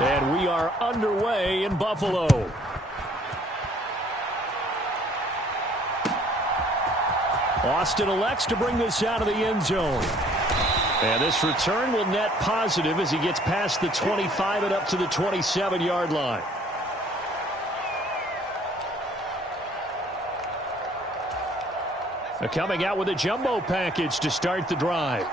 And we are underway in Buffalo. Austin elects to bring this out of the end zone. And this return will net positive as he gets past the 25 and up to the 27-yard line. They're coming out with a jumbo package to start the drive.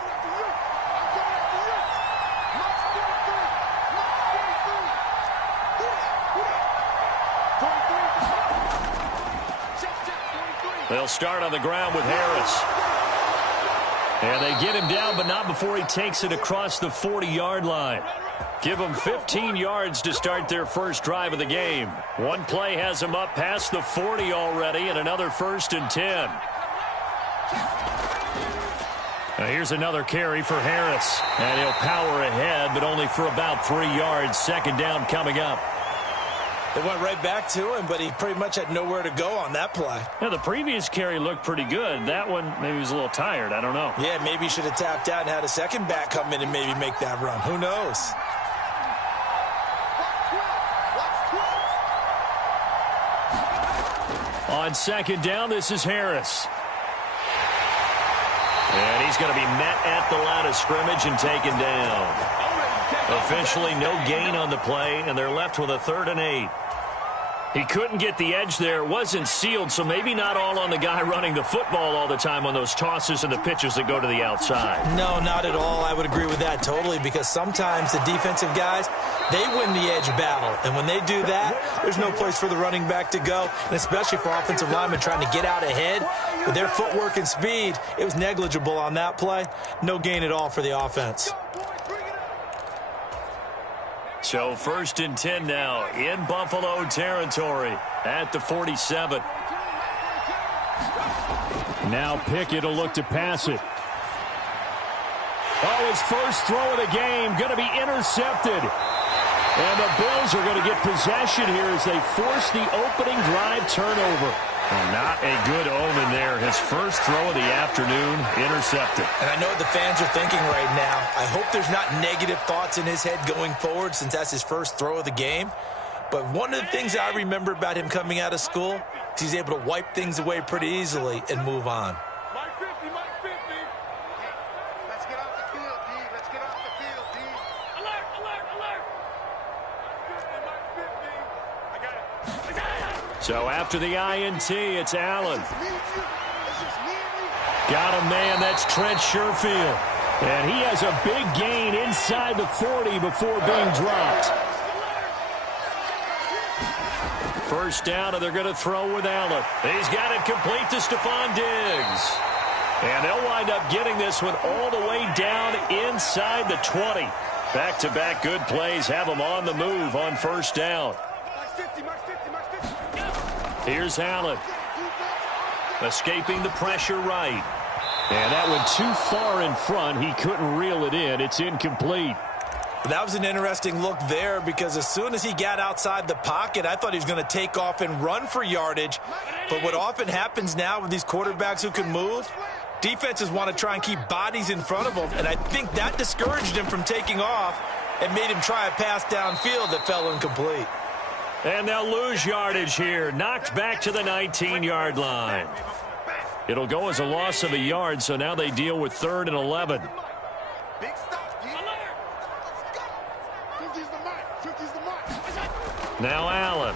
They'll start on the ground with Harris. And they get him down, but not before he takes it across the 40-yard line. Give them 15 yards to start their first drive of the game. One play has them up past the 40 already, and another 1st and 10. Now here's another carry for Harris. And he'll power ahead, but only for about 3 yards. Second down coming up. They went right back to him, but he pretty much had nowhere to go on that play. Now, the previous carry looked pretty good. That one, maybe he was a little tired. I don't know. Yeah, maybe he should have tapped out and had a second back come in and maybe make that run. Who knows? On second down, this is Harris. And he's going to be met at the line of scrimmage and taken down. Officially no gain on the play, and they're left with a 3rd and 8. He couldn't get the edge there. Wasn't sealed, so maybe not all on the guy running the football all the time on those tosses and the pitches that go to the outside. No, not at all. I would agree with that totally, because sometimes the defensive guys, they win the edge battle. And when they do that, there's no place for the running back to go, and especially for offensive linemen trying to get out ahead. With their footwork and speed, it was negligible on that play. No gain at all for the offense. So 1st and 10 now in Buffalo territory at the 47. Now Pickett will look to pass it. Oh, his first throw of the game going to be intercepted. And the Bills are going to get possession here as they force the opening drive turnover. Well, not a good omen there. His first throw of the afternoon intercepted. And I know what the fans are thinking right now. I hope there's not negative thoughts in his head going forward since that's his first throw of the game. But one of the things I remember about him coming out of school is he's able to wipe things away pretty easily and move on. Let's get off the field, D. Let's get off the field, D. Alert, alert, alert. I got it. So after the INT, it's Allen. Got a man, that's Trent Sherfield. And he has a big gain inside the 40 before being dropped. First down, and they're going to throw with Allen. He's got it complete to Stephon Diggs. And they'll wind up getting this one all the way down inside the 20. Back-to-back good plays have them on the move on first down. Here's Allen. Escaping the pressure right. And that one too far in front. He couldn't reel it in. It's incomplete. That was an interesting look there because as soon as he got outside the pocket, I thought he was going to take off and run for yardage. But what often happens now with these quarterbacks who can move, defenses want to try and keep bodies in front of them. And I think that discouraged him from taking off and made him try a pass downfield that fell incomplete. And they'll lose yardage here. Knocked back to the 19-yard line. It'll go as a loss of a yard, so now they deal with 3rd and 11. Now Allen.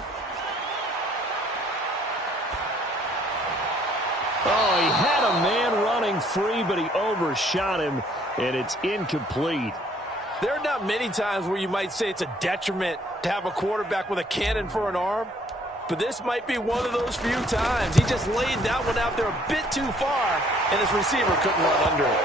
Oh, he had a man running free, but he overshot him, and it's incomplete. There are not many times where you might say it's a detriment to have a quarterback with a cannon for an arm, but this might be one of those few times. He just laid that one out there a bit too far, and his receiver couldn't run under it.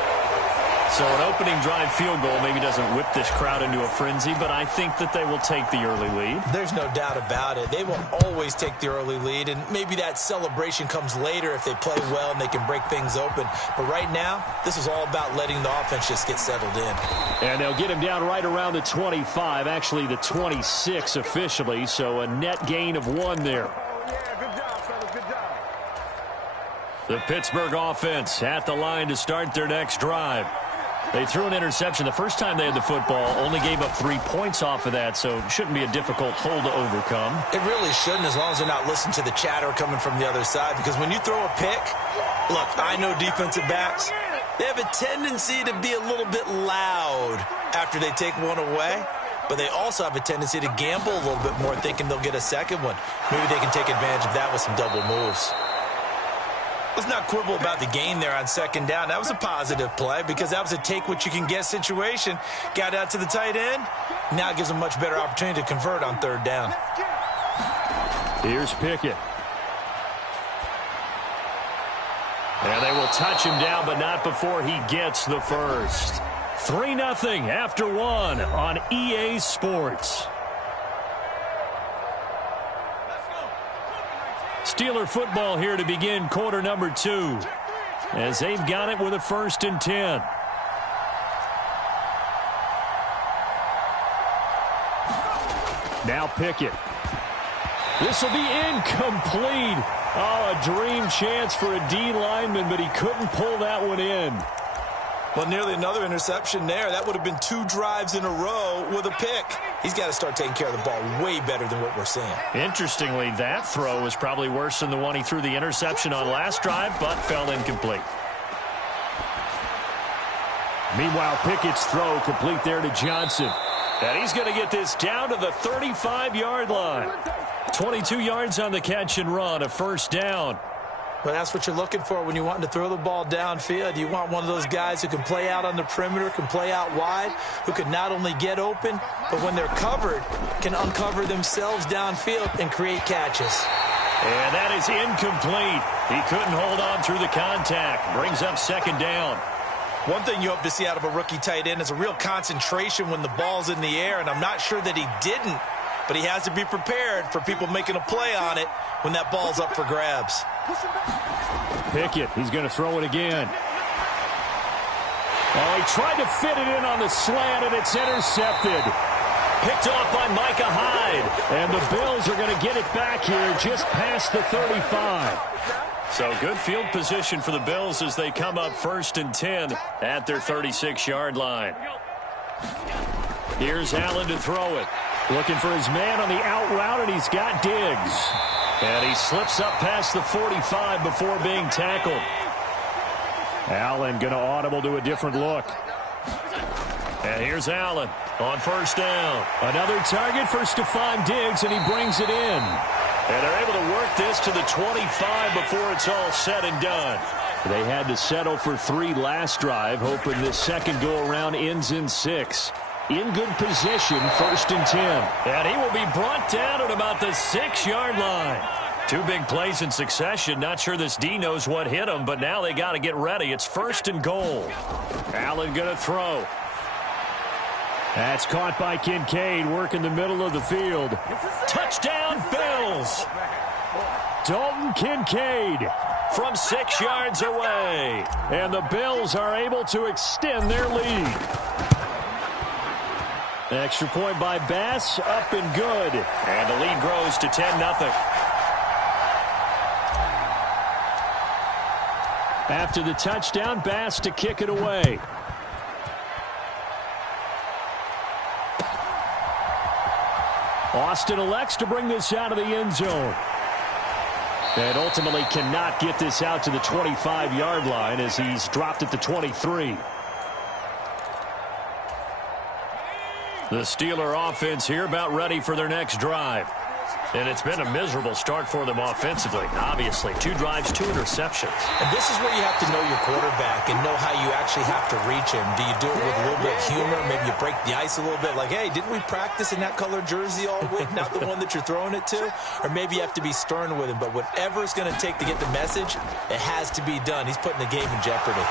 So an opening drive field goal maybe doesn't whip this crowd into a frenzy, but I think that they will take the early lead. There's no doubt about it. They will always take the early lead, and maybe that celebration comes later if they play well and they can break things open. But right now, this is all about letting the offense just get settled in. And they'll get him down right around the 25, actually the 26 officially, so a net gain of 1 there. The Pittsburgh offense at the line to start their next drive. They threw an interception the first time they had the football, only gave up 3 points off of that, so it shouldn't be a difficult hole to overcome. It really shouldn't, as long as they're not listening to the chatter coming from the other side, because when you throw a pick, look, I know defensive backs, they have a tendency to be a little bit loud after they take one away, but they also have a tendency to gamble a little bit more, thinking they'll get a second one. Maybe they can take advantage of that with some double moves. Let's not quibble about the gain there on second down. That was a positive play because that was a take-what-you-can-get situation. Got out to the tight end. Now it gives them a much better opportunity to convert on third down. Here's Pickett. And they will touch him down, but not before he gets the first. 3-0 after 1 on EA Sports. Steeler football here to begin quarter number 2, as they've got it with a 1st and 10. Now Pickett. This will be incomplete. Oh, a dream chance for a D lineman, but he couldn't pull that one in. Well, nearly another interception there. That would have been 2 drives in a row with a pick. He's got to start taking care of the ball way better than what we're seeing. Interestingly, that throw was probably worse than the one he threw the interception on last drive, but fell incomplete. Meanwhile, Pickett's throw complete there to Johnson. And he's going to get this down to the 35-yard line. 22 yards on the catch and run, a 1st down. Well, that's what you're looking for when you want to throw the ball downfield. You want one of those guys who can play out on the perimeter, can play out wide, who can not only get open, but when they're covered, can uncover themselves downfield and create catches. And that is incomplete. He couldn't hold on through the contact. Brings up 2nd down. One thing you hope to see out of a rookie tight end is a real concentration when the ball's in the air, and I'm not sure that he didn't, but he has to be prepared for people making a play on it when that ball's up for grabs. Pickett, he's going to throw it again. Oh, he tried to fit it in on the slant, and it's intercepted. Picked off by Micah Hyde. And the Bills are going to get it back here just past the 35. So good field position for the Bills as they come up 1st and 10 at their 36-yard line. Here's Allen to throw it. Looking for his man on the out route, and he's got Diggs. And he slips up past the 45 before being tackled. Allen going to audible to a different look. And here's Allen on 1st down. Another target for Stephon Diggs, and he brings it in. And they're able to work this to the 25 before it's all said and done. They had to settle for 3 last drive, hoping this second go-around ends in 6. In good position, 1st and 10. And he will be brought down at about the 6-yard line. 2 big plays in succession. Not sure this D knows what hit him, but now they got to get ready. It's 1st and goal. Allen going to throw. That's caught by Kincaid, working the middle of the field. Touchdown, Bills! Dalton Kincaid from 6 yards away. And the Bills are able to extend their lead. Extra point by Bass, up and good. And the lead grows to 10-0. After the touchdown, Bass to kick it away. Austin elects to bring this out of the end zone. And ultimately cannot get this out to the 25-yard line as he's dropped at the 23. The Steeler offense here about ready for their next drive. And it's been a miserable start for them offensively. Obviously, 2 drives, 2 interceptions. And this is where you have to know your quarterback and know how you actually have to reach him. Do you do it with a little bit of humor? Maybe you break the ice a little bit like, hey, didn't we practice in that color jersey all week? Not the one that you're throwing it to? Or maybe you have to be stern with him. But whatever it's going to take to get the message, it has to be done. He's putting the game in jeopardy.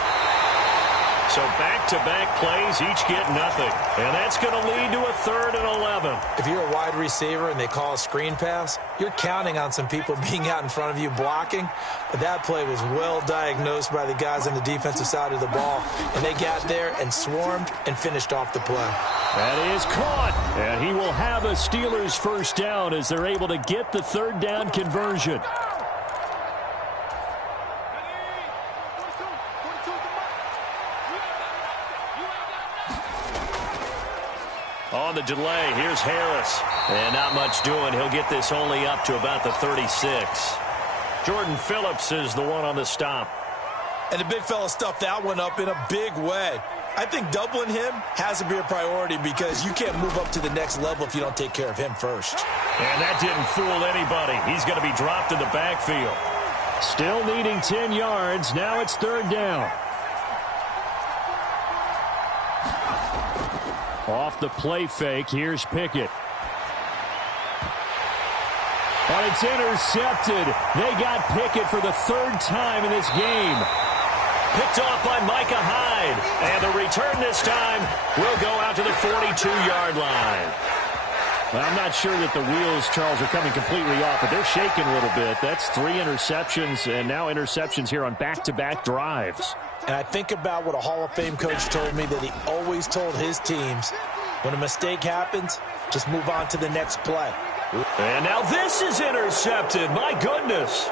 So back-to-back plays, each get nothing. And that's going to lead to a 3rd and 11. If you're a wide receiver and they call a screen pass, you're counting on some people being out in front of you blocking. But that play was well diagnosed by the guys on the defensive side of the ball. And they got there and swarmed and finished off the play. That is caught. And he will have a Steelers 1st down as they're able to get the 3rd down conversion. On the delay, here's Harris. And not much doing. He'll get this only up to about the 36. Jordan Phillips is the one on the stop. And the big fella stuffed that one up in a big way. I think doubling him has to be a priority because you can't move up to the next level if you don't take care of him first. And that didn't fool anybody. He's going to be dropped in the backfield. Still needing 10 yards. Now it's third down. Off the play fake, here's Pickett. And it's intercepted. They got Pickett for the third time in this game. Picked off by Micah Hyde. And the return this time will go out to the 42-yard line. Well, I'm not sure that the wheels, Charles, are coming completely off, but they're shaking a little bit. That's 3 interceptions, and now interceptions here on back-to-back drives. And I think about what a Hall of Fame coach told me, that he always told his teams, when a mistake happens, just move on to the next play. And now this is intercepted. My goodness.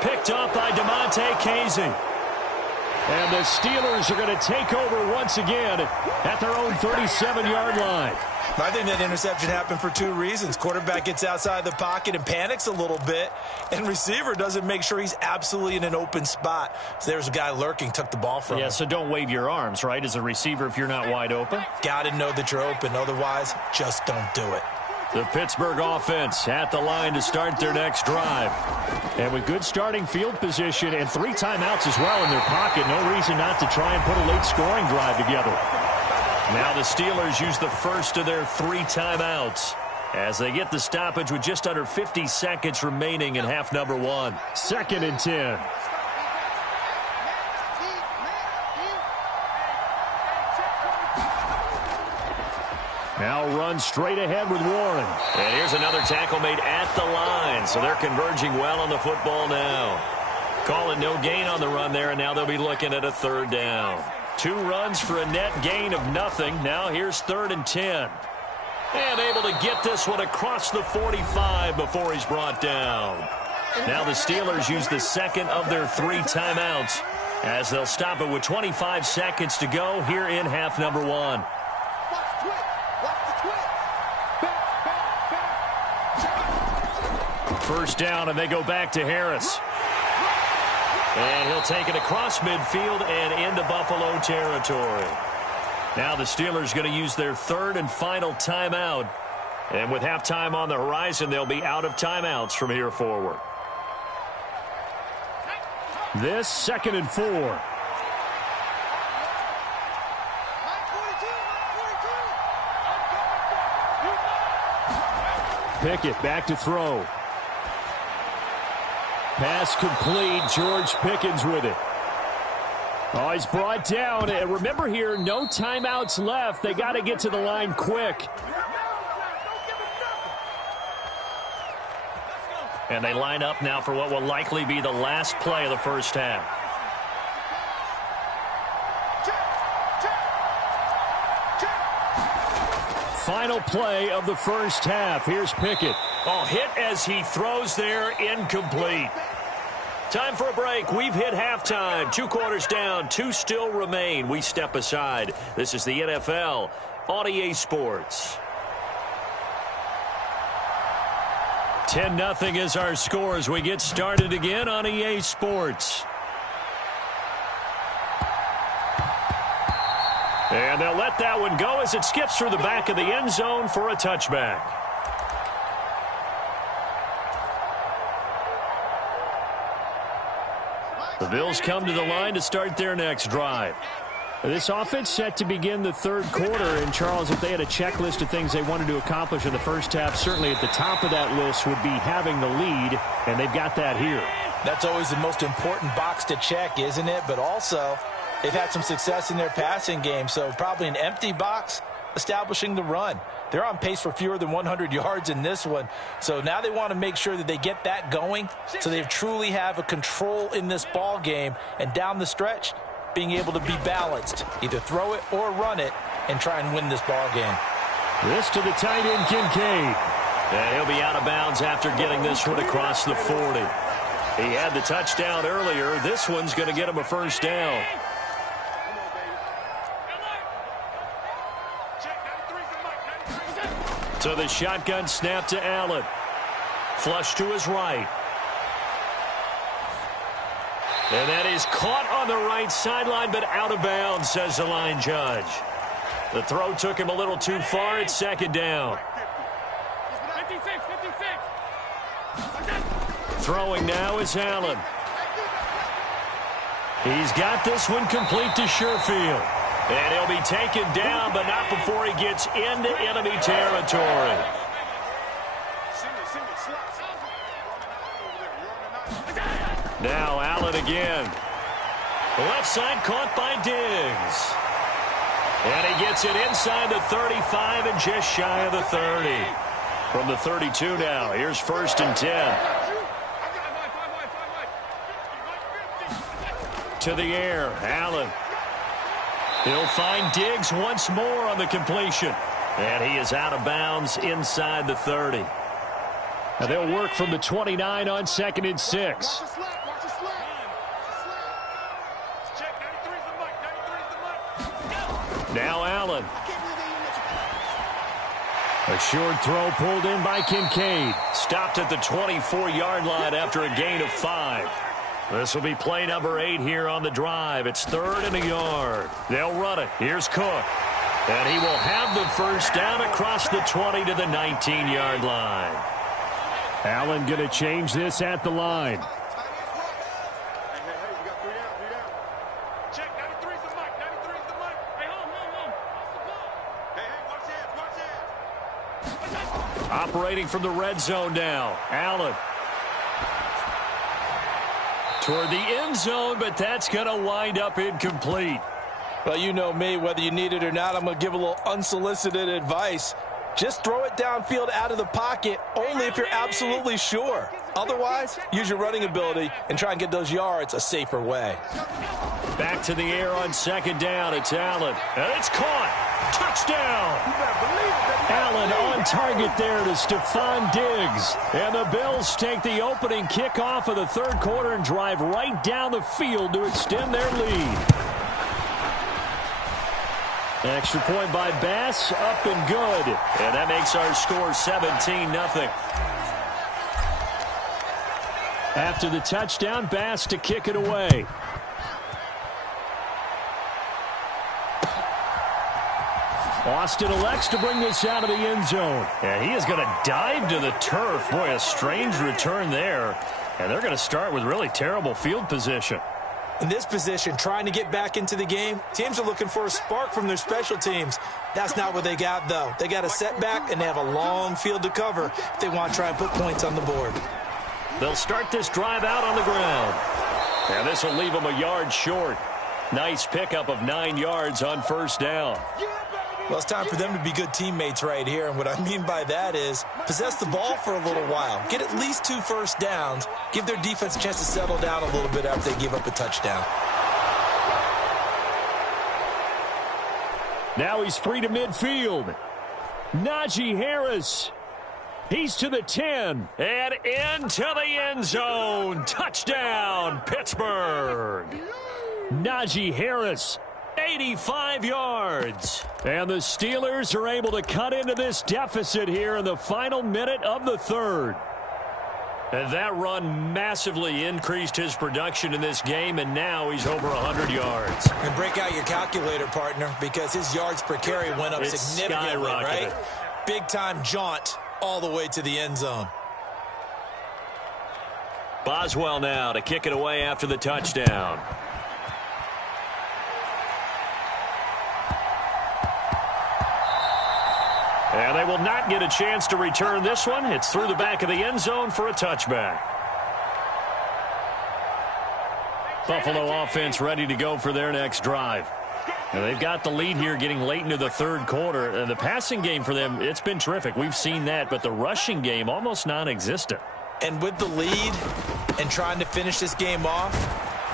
Picked up by DeMonte Casey. And the Steelers are going to take over once again at their own 37-yard line. I think that interception happened for 2 reasons. Quarterback gets outside the pocket and panics a little bit, and receiver doesn't make sure he's absolutely in an open spot. So there's a guy lurking, took the ball from him. Yeah, so don't wave your arms, right, as a receiver if you're not wide open? Got to know that you're open. Otherwise, just don't do it. The Pittsburgh offense at the line to start their next drive. And with good starting field position and 3 timeouts as well in their pocket, no reason not to try and put a late scoring drive together. Now the Steelers use the first of their 3 timeouts as they get the stoppage with just under 50 seconds remaining in half number 1. 2nd and 10. Now run straight ahead with Warren. And here's another tackle made at the line, so they're converging well on the football now. Call it no gain on the run there, and now they'll be looking at a 3rd down. 2 runs for a net gain of nothing. Now here's 3rd and 10. And able to get this one across the 45 before he's brought down. Now the Steelers use the 2nd of their 3 timeouts as they'll stop it with 25 seconds to go here in half number 1. First down, and they go back to Harris. And he'll take it across midfield and into Buffalo territory. Now the Steelers going to use their 3rd and final timeout. And with halftime on the horizon, they'll be out of timeouts from here forward. This 2nd and 4. Pickett back to throw. Pass complete. George Pickens with it. Oh, he's brought down. And remember here, no timeouts left. They got to get to the line quick. And they line up now for what will likely be the last play of the first half. Final play of the first half. Here's Pickett. Oh, hit as he throws there, incomplete. Time for a break. We've hit halftime. 2 quarters down, 2 still remain. We step aside. This is the NFL on EA Sports. 10-0 is our score as we get started again on EA Sports. And they'll let that one go as it skips through the back of the end zone for a touchback. The Bills come to the line to start their next drive. This offense set to begin the 3rd quarter. And, Charles, if they had a checklist of things they wanted to accomplish in the first half, certainly at the top of that list would be having the lead, and they've got that here. That's always the most important box to check, isn't it? But also, they've had some success in their passing game, so probably an empty box establishing the run. They're on pace for fewer than 100 yards in this one. So now they want to make sure that they get that going so they truly have a control in this ball game. And down the stretch, being able to be balanced. Either throw it or run it and try and win this ball game. This to the tight end, Kincaid. And he'll be out of bounds after getting this one across the 40. He had the touchdown earlier. This one's going to get him a first down. To the shotgun snap to Allen. Flush to his right. And that is caught on the right sideline, but out of bounds, says the line judge. The throw took him a little too far. It's second down. 56. Throwing now is Allen. He's got this one complete to Sherfield. And he'll be taken down, but not before he gets into enemy territory. Now Allen again. Left side caught by Diggs. And he gets it inside the 35 and just shy of the 30. From the 32 now, here's 1st and 10. To the air, Allen. He'll find Diggs once more on the completion. And he is out of bounds inside the 30. And they'll work from the 29 on 2nd and 6. Now Allen. A short throw pulled in by Kincaid. Stopped at the 24-yard line after a gain of 5. This will be play number 8 here on the drive. It's 3rd and a yard. They'll run it. Here's Cook. And he will have the first down across the 20 to the 19-yard line. Allen going to change this at the line. Operating from the red zone now. Allen. Toward the end zone, but that's going to wind up incomplete. Well, you know me, whether you need it or not, I'm going to give a little unsolicited advice. Just throw it downfield out of the pocket, only if you're absolutely sure. Otherwise, use your running ability and try and get those yards a safer way. Back to the air on 2nd down. It's Allen. And it's caught. Touchdown. Allen on target there to Stephon Diggs. And the Bills take the opening kickoff of the 3rd quarter and drive right down the field to extend their lead. Extra point by Bass, up and good. And that makes our score 17-0. After the touchdown, Bass to kick it away. Austin elects to bring this out of the end zone. And he is going to dive to the turf. Boy, a strange return there. And they're going to start with really terrible field position. In this position, trying to get back into the game, teams are looking for a spark from their special teams. That's not what they got, though. They got a setback, and they have a long field to cover if they want to try and put points on the board. They'll start this drive out on the ground. And this will leave them a yard short. Nice pickup of 9 yards on 1st down. Well, it's time for them to be good teammates right here, and what I mean by that is possess the ball for a little while. Get at least 2 first downs. Give their defense a chance to settle down a little bit after they give up a touchdown. Now he's free to midfield. Najee Harris. He's to the 10 and into the end zone. Touchdown, Pittsburgh. Najee Harris. 85 yards. And the Steelers are able to cut into this deficit here in the final minute of the 3rd. And that run massively increased his production in this game, and now he's over 100 yards. And break out your calculator, partner, because his yards per carry went up significantly, right? Big-time jaunt all the way to the end zone. Boswell now to kick it away after the touchdown. And they will not get a chance to return this one. It's through the back of the end zone for a touchback. Buffalo offense ready to go for their next drive. And they've got the lead here getting late into the 3rd quarter. And the passing game for them, it's been terrific. We've seen that. But the rushing game, almost non-existent. And with the lead and trying to finish this game off,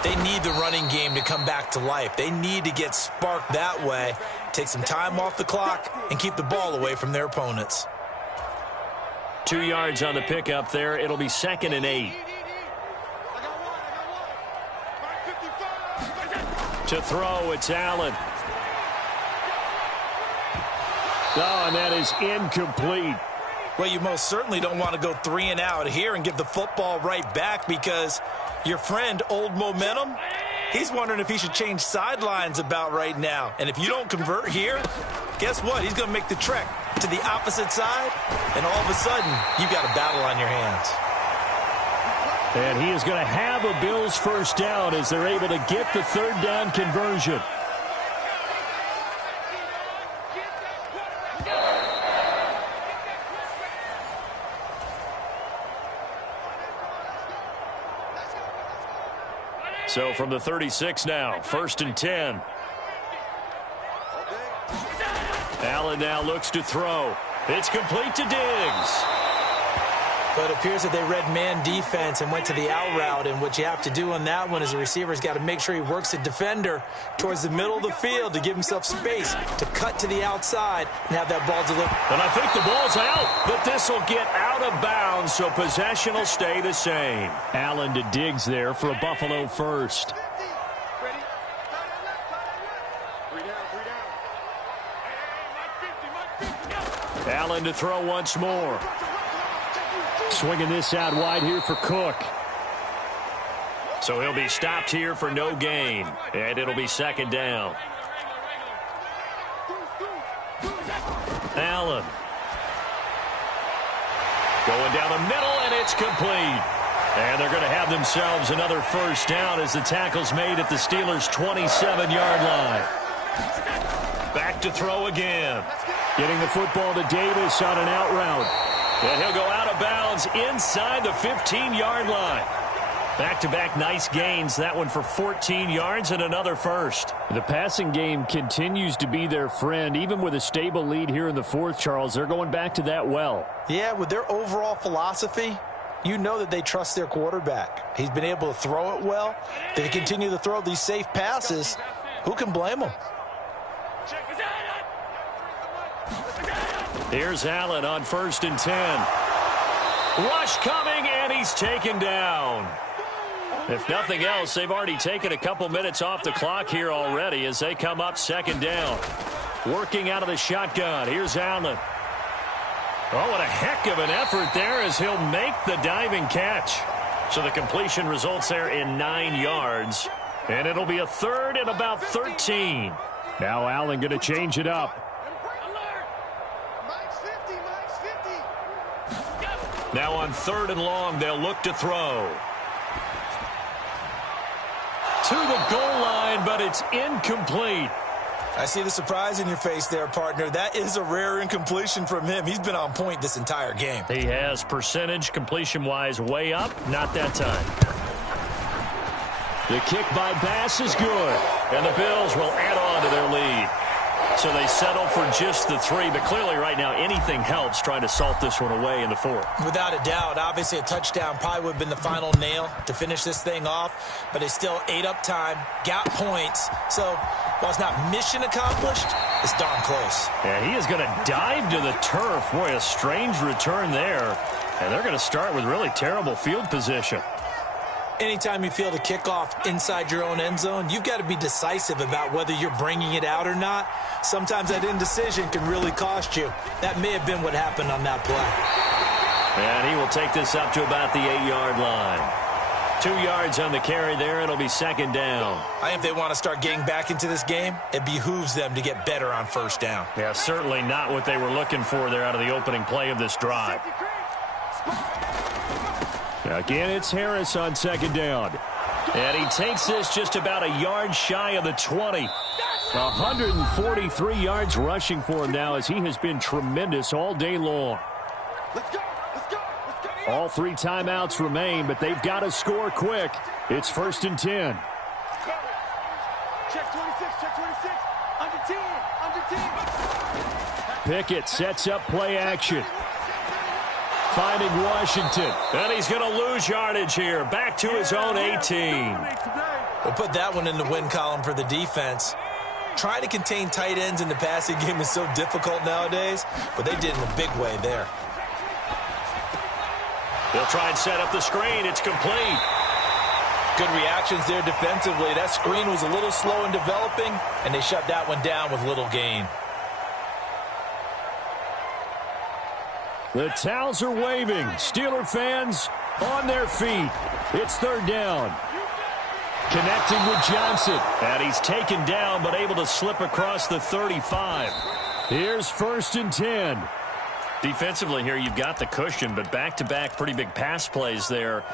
they need the running game to come back to life. They need to get sparked that way, take some time off the clock, and keep the ball away from their opponents. 2 yards on the pickup there. It'll be 2nd and 8. To throw, it's Allen. Oh, and that is incomplete. Well, you most certainly don't want to go 3 and out here and give the football right back, because your friend, Old Momentum, he's wondering if he should change sidelines about right now. And if you don't convert here, guess what? He's going to make the trek to the opposite side, and all of a sudden, you've got a battle on your hands. And he is going to have a Bills first down as they're able to get the third down conversion. So from the 36 now, 1st and 10. Allen now looks to throw. It's complete to Diggs. But it appears that they read man defense and went to the out route, and what you have to do on that one is the receiver's got to make sure he works the defender towards the middle of the field to give himself space to cut to the outside and have that ball delivered. And I think the ball's out, but this will get out of bounds, so possession will stay the same. Allen to Diggs there for a Buffalo first. Allen to throw once more. Swinging this out wide here for Cook. So he'll be stopped here for no gain, and it'll be 2nd down. Allen. Going down the middle, and it's complete. And they're going to have themselves another first down as the tackle's made at the Steelers' 27-yard line. Back to throw again. Getting the football to Davis on an out route. And he'll go out of bounds inside the 15-yard line. Back-to-back nice gains. That one for 14 yards and another first. The passing game continues to be their friend. Even with a stable lead here in the 4th, Charles, they're going back to that well. Yeah, with their overall philosophy, you know that they trust their quarterback. He's been able to throw it well. They continue to throw these safe passes. Who can blame them? Here's Allen on 1st and 10. Rush coming, and he's taken down. If nothing else, they've already taken a couple minutes off the clock here already as they come up 2nd down. Working out of the shotgun. Here's Allen. Oh, what a heck of an effort there as he'll make the diving catch. So the completion results there in 9 yards. And it'll be a 3rd and about 13. Now Allen going to change it up. Now on 3rd and long, they'll look to throw. To the goal line, but it's incomplete. I see the surprise in your face there, partner. That is a rare incompletion from him. He's been on point this entire game. He has percentage completion-wise way up. Not that time. The kick by Bass is good. And the Bills will add on to their lead. So they settle for just the 3, but clearly right now anything helps trying to salt this one away in the 4th. Without a doubt, obviously a touchdown probably would have been the final nail to finish this thing off, but they still ate up time, got points. So while it's not mission accomplished, it's darn close. Yeah, he is going to dive to the turf. Boy, a strange return there. And they're going to start with really terrible field position. Anytime you feel the kickoff inside your own end zone, you've got to be decisive about whether you're bringing it out or not. Sometimes that indecision can really cost you. That may have been what happened on that play. And he will take this up to about the 8-yard line. 2 yards on the carry there. It'll be 2nd down. I think if they want to start getting back into this game, it behooves them to get better on 1st down. Yeah, certainly not what they were looking for there out of the opening play of this drive. Again, it's Harris on 2nd down. And he takes this just about a yard shy of the 20. 143 yards rushing for him now as he has been tremendous all day long. All 3 timeouts remain, but they've got to score quick. It's 1st and 10. Check 26, check 26. Under 10. Pickett sets up play action. Finding Washington. And he's going to lose yardage here. Back to his own 18. We'll put that one in the win column for the defense. Trying to contain tight ends in the passing game is so difficult nowadays, but they did in a big way there. They'll try and set up the screen. It's complete. Good reactions there defensively. That screen was a little slow in developing, and they shut that one down with little gain. The towels are waving. Steeler fans on their feet. It's third down. Connecting with Johnson. And he's taken down but able to slip across the 35. Here's first and 10. Defensively here, you've got the cushion, but back-to-back pretty big pass plays there.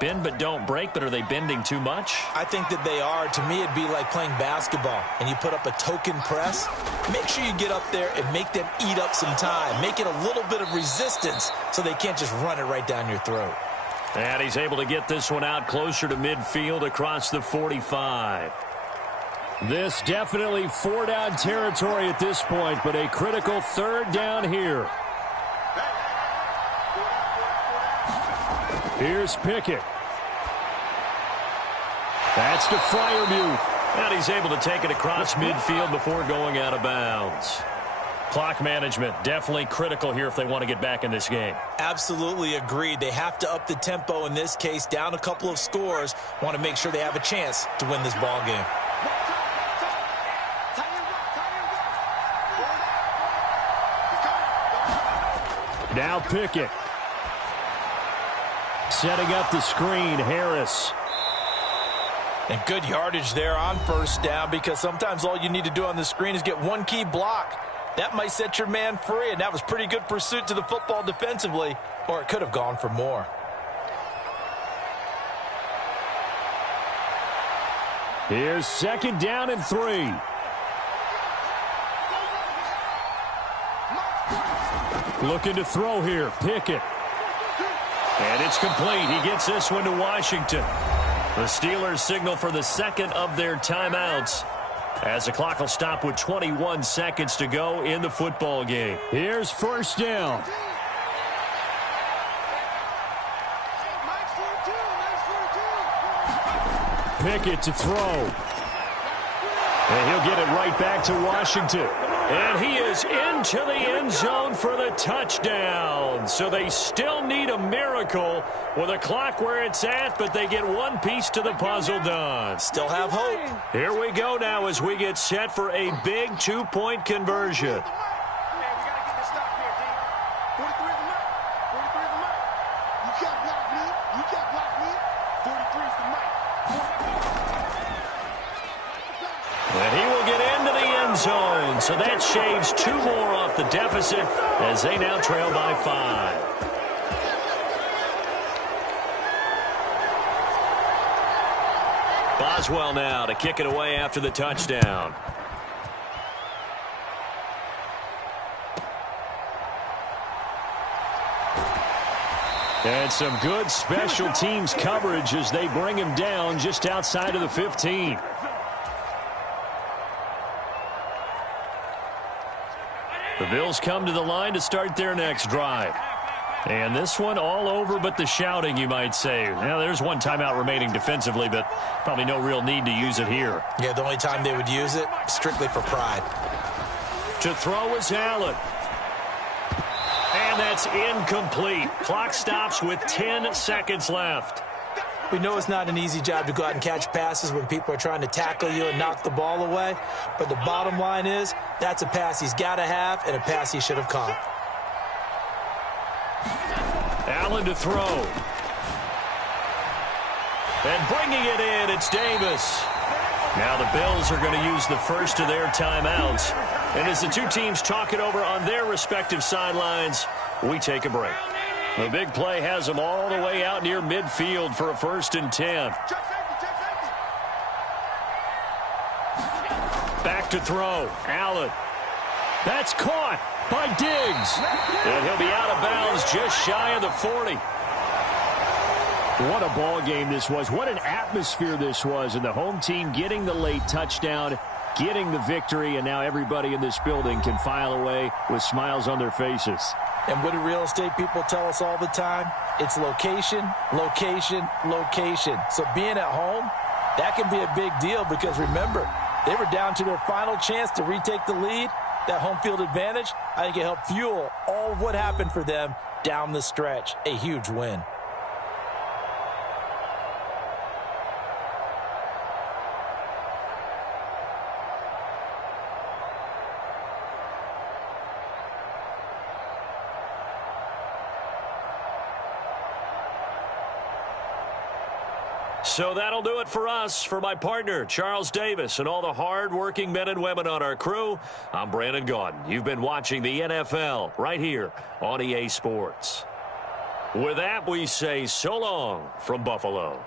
Bend but don't break, but are they bending too much? I think that they are. To me, it'd be like playing basketball, and you put up a token press. Make sure you get up there and make them eat up some time. Make it a little bit of resistance so they can't just run it right down your throat. And he's able to get this one out closer to midfield across the 45. This definitely four-down territory at this point, but a critical third down here. Here's Pickett. That's to Freiermuth. And he's able to take it across midfield before going out of bounds. Clock management definitely critical here if they want to get back in this game. Absolutely agreed. They have to up the tempo in this case, down a couple of scores. Want to make sure they have a chance to win this ball game. Now Pickett. Setting up the screen, Harris. And good yardage there on first down, because sometimes all you need to do on the screen is get one key block. That might set your man free, and that was pretty good pursuit to the football defensively, or it could have gone for more. Here's second down and 3. Looking to throw here, Pickett. And it's complete. He gets this one to Washington. The Steelers signal for the second of their timeouts as the clock will stop with 21 seconds to go in the football game. Here's first down. Pickett to throw. And he'll get it right back to Washington. And he is into the end zone for the touchdown. So they still need a miracle with a clock where it's at, but they get one piece to the puzzle done. Still have hope. Here we go now as we get set for a big 2-point conversion. And he will get into the end zone. So that shaves 2 more off the deficit as they now trail by 5. Boswell now to kick it away after the touchdown. And some good special teams coverage as they bring him down just outside of the 15. The Bills come to the line to start their next drive. And this one all over but the shouting, you might say. Now, there's one timeout remaining defensively, but probably no real need to use it here. Yeah, the only time they would use it, strictly for pride. To throw is Allen. And that's incomplete. Clock stops with 10 seconds left. We know it's not an easy job to go out and catch passes when people are trying to tackle you and knock the ball away. But the bottom line is, that's a pass he's got to have and a pass he should have caught. Allen to throw. And bringing it in, it's Davis. Now the Bills are going to use the first of their timeouts. And as the two teams talk it over on their respective sidelines, we take a break. The big play has them all the way out near midfield for a 1st and 10. Back to throw. Allen. That's caught by Diggs. And he'll be out of bounds just shy of the 40. What a ball game this was. What an atmosphere this was. And the home team getting the late touchdown, getting the victory, and now everybody in this building can file away with smiles on their faces. And what do real estate people tell us all the time? It's location, location, location. So being at home, that can be a big deal because remember, they were down to their final chance to retake the lead. That home field advantage, I think it helped fuel all of what happened for them down the stretch. A huge win. So that'll do it for us. For my partner, Charles Davis, and all the hard-working men and women on our crew, I'm Brandon Gaudin. You've been watching the NFL right here on EA Sports. With that, we say so long from Buffalo.